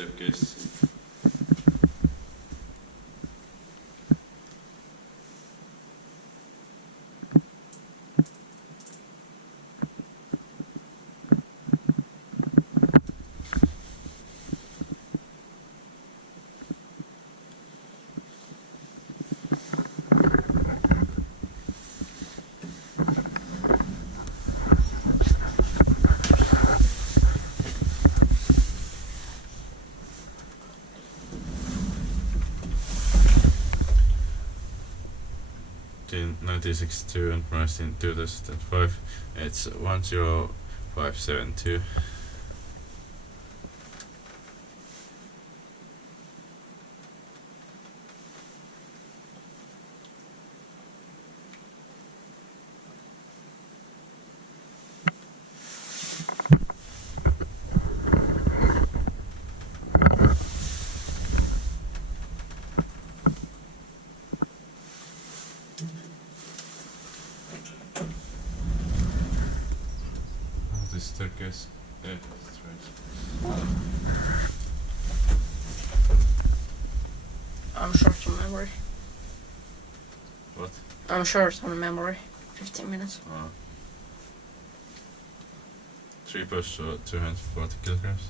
staircase. In 1962 and pronounced in 2005, it's 10572. This staircase, yeah, that's right. I'm short on memory. What? I'm short on memory. 15 minutes. 3 plus 240 kilograms.